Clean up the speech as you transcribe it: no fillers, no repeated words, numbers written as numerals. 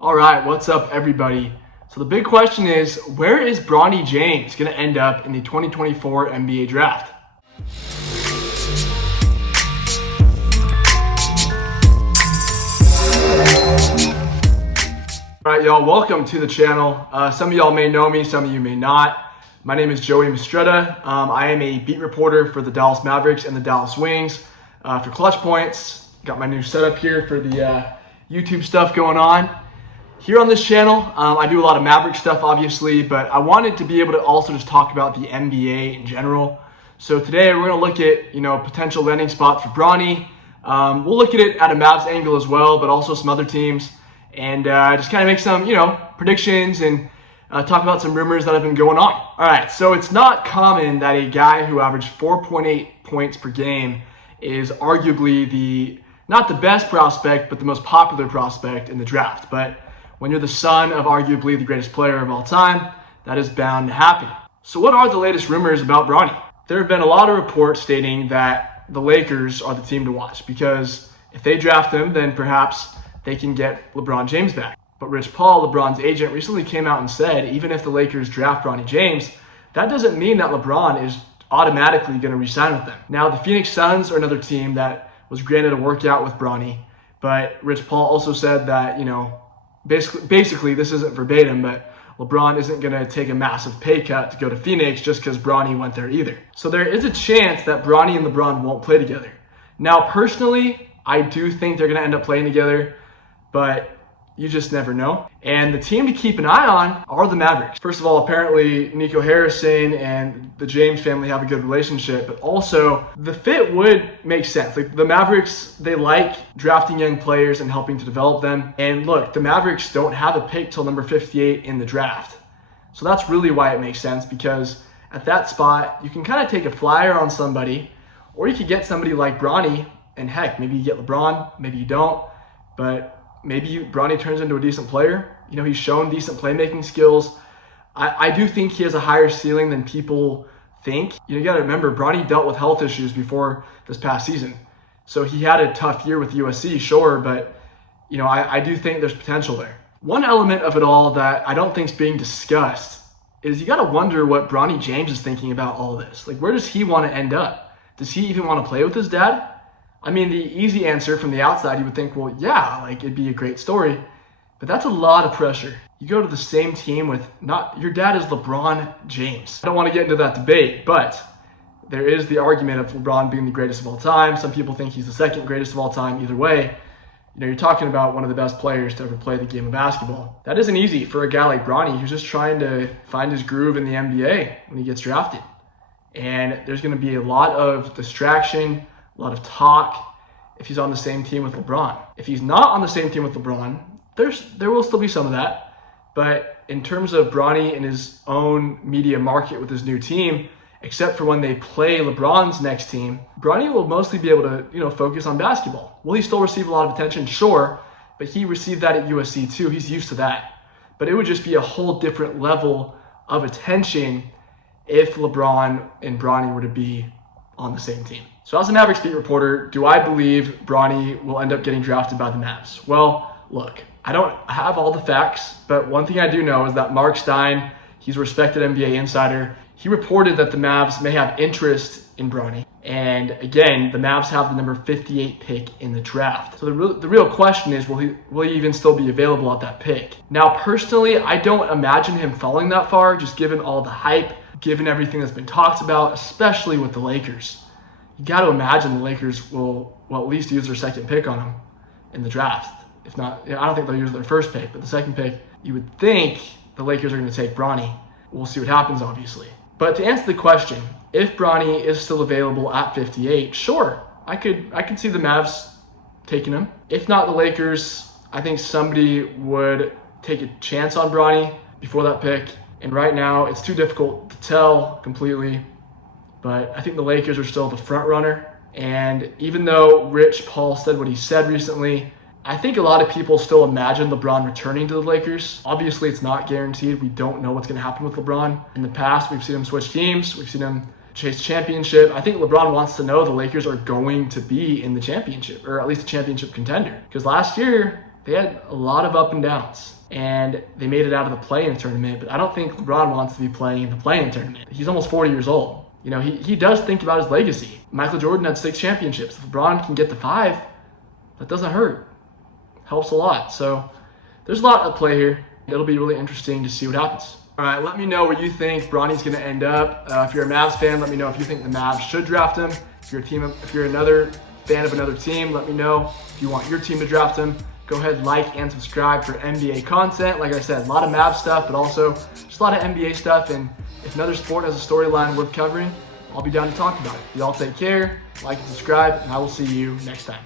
All right, what's up, everybody? So the big question is, where is Bronny James going to end up in the 2024 NBA draft? All right, y'all, welcome to the channel. Some of y'all may know me, some of you may not. My name is Joey Mastretta. I am a beat reporter for the Dallas Mavericks and the Dallas Wings for Clutch Points. Got my new setup here for the YouTube stuff going on. Here on this channel, I do a lot of Maverick stuff, obviously, but I wanted to be able to also just talk about the NBA in general. So today we're going to look at, potential landing spots for Bronny. We'll look at it at a Mavs angle as well, but also some other teams, and just kind of make some, predictions and talk about some rumors that have been going on. All right, so it's not common that a guy who averaged 4.8 points per game is arguably not the best prospect, but the most popular prospect in the draft. But when you're the son of arguably the greatest player of all time, that is bound to happen. So what are the latest rumors about Bronny? There have been a lot of reports stating that the Lakers are the team to watch because if they draft him, then perhaps they can get LeBron James back. But Rich Paul, LeBron's agent, recently came out and said even if the Lakers draft Bronny James, that doesn't mean that LeBron is automatically going to re-sign with them. Now, the Phoenix Suns are another team that was granted a workout with Bronny, but Rich Paul also said that, basically, this isn't verbatim, but LeBron isn't going to take a massive pay cut to go to Phoenix just because Bronny went there either. So there is a chance that Bronny and LeBron won't play together. Now, personally, I do think they're going to end up playing together, but you just never know. And the team to keep an eye on are the Mavericks. First of all, apparently Nico Harrison and the James family have a good relationship, but also the fit would make sense. Like the Mavericks, they like drafting young players and helping to develop them. And look, the Mavericks don't have a pick till number 58 in the draft. So that's really why it makes sense, because at that spot, you can kind of take a flyer on somebody, or you could get somebody like Bronny, and heck, maybe you get LeBron, maybe you don't, but maybe Bronny turns into a decent player. He's shown decent playmaking skills. I do think he has a higher ceiling than people think. You got to remember, Bronny dealt with health issues before this past season. So he had a tough year with USC, sure, but I do think there's potential there. One element of it all that I don't think is being discussed is you got to wonder what Bronny James is thinking about all this. Like, where does he want to end up? Does he even want to play with his dad? I mean, the easy answer from the outside, you would think, well, yeah, it'd be a great story, but that's a lot of pressure. You go to the same team with your dad is LeBron James. I don't want to get into that debate, but there is the argument of LeBron being the greatest of all time. Some people think he's the second greatest of all time. Either way, you're talking about one of the best players to ever play the game of basketball. That isn't easy for a guy like Bronny who's just trying to find his groove in the NBA when he gets drafted. And there's going to be a lot of distraction, a lot of talk if he's on the same team with LeBron. If he's not on the same team with LeBron, there will still be some of that. But in terms of Bronny and his own media market with his new team, except for when they play LeBron's next team, Bronny will mostly be able to, focus on basketball. Will he still receive a lot of attention? Sure, but he received that at USC too. He's used to that. But it would just be a whole different level of attention if LeBron and Bronny were to be on the same team. So as a Mavericks beat reporter, do I believe Bronny will end up getting drafted by the Mavs? Well, look, I don't have all the facts, but one thing I do know is that Mark Stein, he's a respected NBA insider, he reported that the Mavs may have interest in Bronny. And again, the Mavs have the number 58 pick in the draft. So the real question is, will he even still be available at that pick? Now, personally, I don't imagine him falling that far, just given all the hype, given everything that's been talked about, especially with the Lakers. You got to imagine the Lakers will at least use their second pick on him in the draft. If not, I don't think they'll use their first pick, but the second pick, you would think the Lakers are going to take Bronny. We'll see what happens, obviously. But to answer the question, if Bronny is still available at 58, sure, I could see the Mavs taking him. If not the Lakers, I think somebody would take a chance on Bronny before that pick. And right now, it's too difficult to tell completely. But I think the Lakers are still the front runner. And even though Rich Paul said what he said recently, I think a lot of people still imagine LeBron returning to the Lakers. Obviously, it's not guaranteed. We don't know what's going to happen with LeBron. In the past, we've seen him switch teams. We've seen him chase championship. I think LeBron wants to know the Lakers are going to be in the championship, or at least a championship contender. Because last year, they had a lot of up and downs, and they made it out of the play-in tournament, but I don't think LeBron wants to be playing in the play-in tournament. He's almost 40 years old. You know, he does think about his legacy. Michael Jordan had 6 championships. If LeBron can get to 5, that doesn't hurt. Helps a lot. So there's a lot at play here. It'll be really interesting to see what happens. All right, let me know where you think Bronny's going to end up. If you're a Mavs fan, let me know if you think the Mavs should draft him. If you're another fan of another team, let me know if you want your team to draft him. Go ahead, like and subscribe for NBA content. Like I said, a lot of Mavs stuff, but also just a lot of NBA stuff. And if another sport has a storyline worth covering, I'll be down to talk about it. Y'all take care, like and subscribe, and I will see you next time.